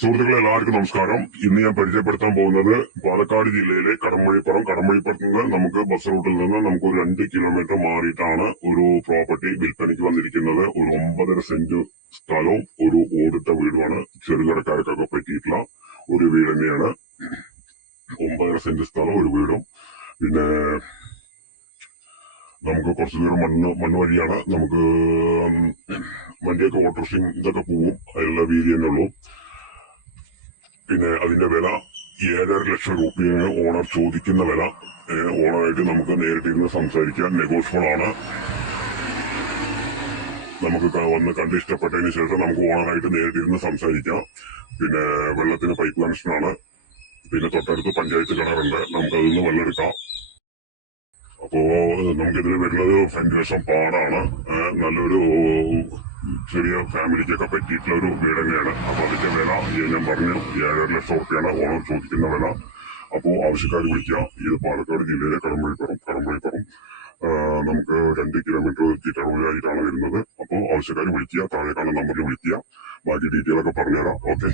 സുഹൃത്തുക്കളെ എല്ലാവർക്കും നമസ്കാരം. ഇന്ന് ഞാൻ പരിചയപ്പെടുത്താൻ പോകുന്നത് പാലക്കാട് ജില്ലയിലെ കടമ്പഴിപ്പുറത്ത് നിന്ന് നമുക്ക് ബസ് റൂട്ടിൽ നിന്ന് നമുക്ക് ഒരു 2 കിലോമീറ്റർ മാറിയിട്ടാണ് ഒരു പ്രോപ്പർട്ടി വിൽപ്പനയ്ക്ക് വന്നിരിക്കുന്നത്. ഒരു 9.5 സെന്റ് സ്ഥലവും ഒരു ഓടിട്ട വീടുമാണ്. ചെറുകിടക്കാർക്കൊക്കെ പറ്റിയിട്ടുള്ള ഒരു വീട് തന്നെയാണ്. 9.5 സെന്റ് സ്ഥലം, ഒരു വീടും. പിന്നെ നമുക്ക് കുറച്ചു ദൂരം മണ്ണ് വഴിയാണ്. നമുക്ക് വണ്ടിയൊക്കെ ഓട്ടോറിക്ഷ ഇതൊക്കെ പോവും. അതിലുള്ള വീതി തന്നെ ഉള്ളൂ. പിന്നെ അതിന്റെ വില 7.5 ലക്ഷം രൂപയാണ് ഓണർ ചോദിക്കുന്ന വില. ഓണറായിട്ട് നമുക്ക് നേരിട്ടിരുന്ന് സംസാരിക്കാം. നെഗോഷ്യബിൾ ആണ്. നമുക്ക് വന്ന് കണ്ട് ഇഷ്ടപ്പെട്ടതിന് ശേഷം നമുക്ക് ഓണറായിട്ട് നേരിട്ടിരുന്ന് സംസാരിക്കാം. പിന്നെ വെള്ളത്തിന് പൈപ്പ് കണക്ഷനാണ്. പിന്നെ തൊട്ടടുത്ത് പഞ്ചായത്ത് കിണറുണ്ട്. നമുക്ക് അതിൽ നിന്ന് വെള്ളം എടുക്കാം. അപ്പോ നമുക്കിതിൽ വരുന്നത് ഫ്രണ്ട് വശം പാടാണ്. നല്ലൊരു ചെറിയ ഫാമിലിക്കൊക്കെ പറ്റിയിട്ടുള്ള ഒരു വീട് തന്നെയാണ്. അപ്പൊ അതിന്റെ വില ഞാൻ പറഞ്ഞു 7.5 ലക്ഷം രൂപയാണ് ഓണർ ചോദിക്കുന്ന വില. അപ്പോ ആവശ്യക്കാർ വിളിക്കുക. ഇത് പാലക്കാട് ജില്ലയിലെ കടമ്പഴിപ്പുറം നമുക്ക് 2 കിലോമീറ്റർ ചുറ്റളവിലായിട്ടാണ് വരുന്നത്. അപ്പോൾ ആവശ്യക്കാർ വിളിക്കുക. താഴെ കാണുന്ന നമ്പറിൽ വിളിക്കുക. ബാക്കി ഡീറ്റെയിൽ ഒക്കെ പറഞ്ഞുതരാം. ഓക്കെ.